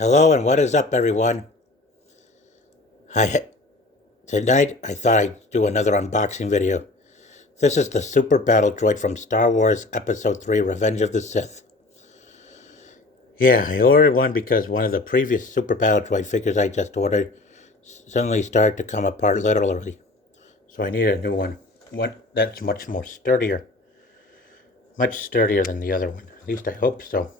Hello and what is up, everyone? I Tonight I thought I'd do another unboxing video. This is the Super Battle Droid from Star Wars Episode 3 Revenge of the Sith. Yeah, I ordered one because one of the previous Super Battle Droid figures I just ordered suddenly started to come apart literally. So I needed a new one that's much more sturdier. Much sturdier than the other one. At least I hope so.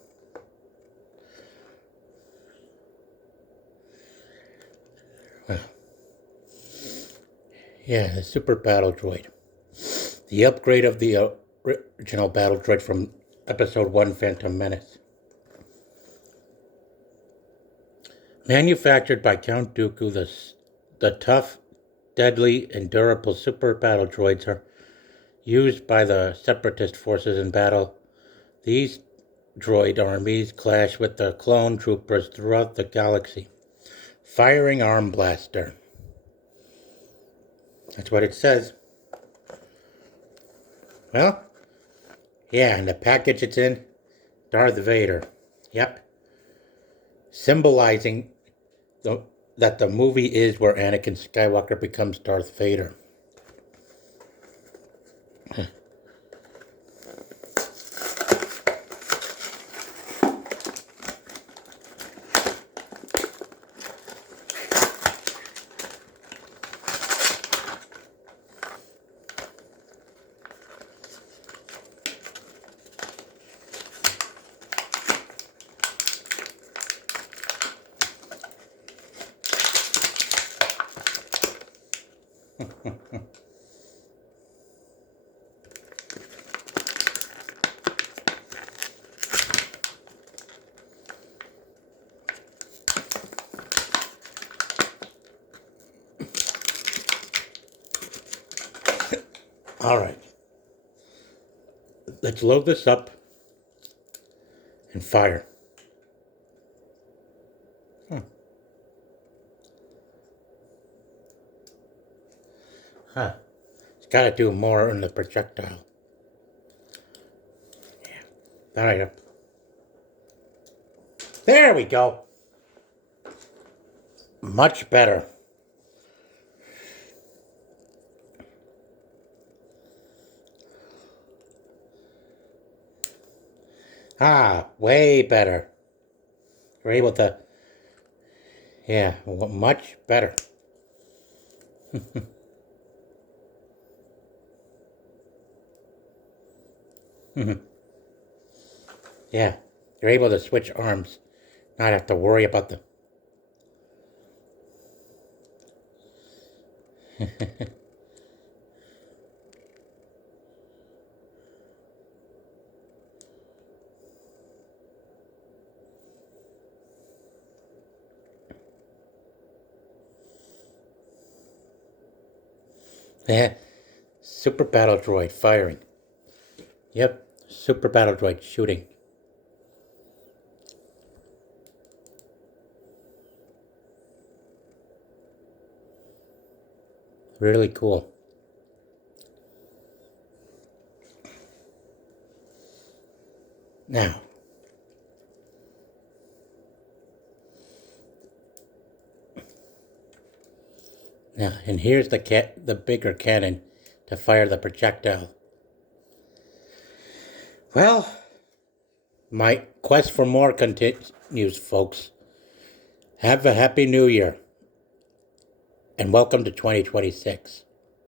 Yeah, the Super Battle Droid. The upgrade of the original Battle Droid from Episode 1 Phantom Menace. Manufactured by Count Dooku, the tough, deadly, and durable Super Battle Droids are used by the Separatist forces in battle. These droid armies clash with the clone troopers throughout the galaxy. Firing arm blaster. That's what it says. Well, yeah, and the package it's in, Darth Vader. Yep. Symbolizing that the movie is where Anakin Skywalker becomes Darth Vader. All right. Let's load this up and fire. Huh. It's got to do more in the projectile. Yeah. All right. There we go. Much better. Way better. We're able to, yeah, much better. Yeah, you're able to switch arms, not have to worry about the... Yeah, Super Battle Droid firing. Yep, Super Battle Droid shooting. Really cool. Now, and here's the bigger cannon to fire the projectile. Well, my quest for more continues, folks. Have a happy new year, and welcome to 2026.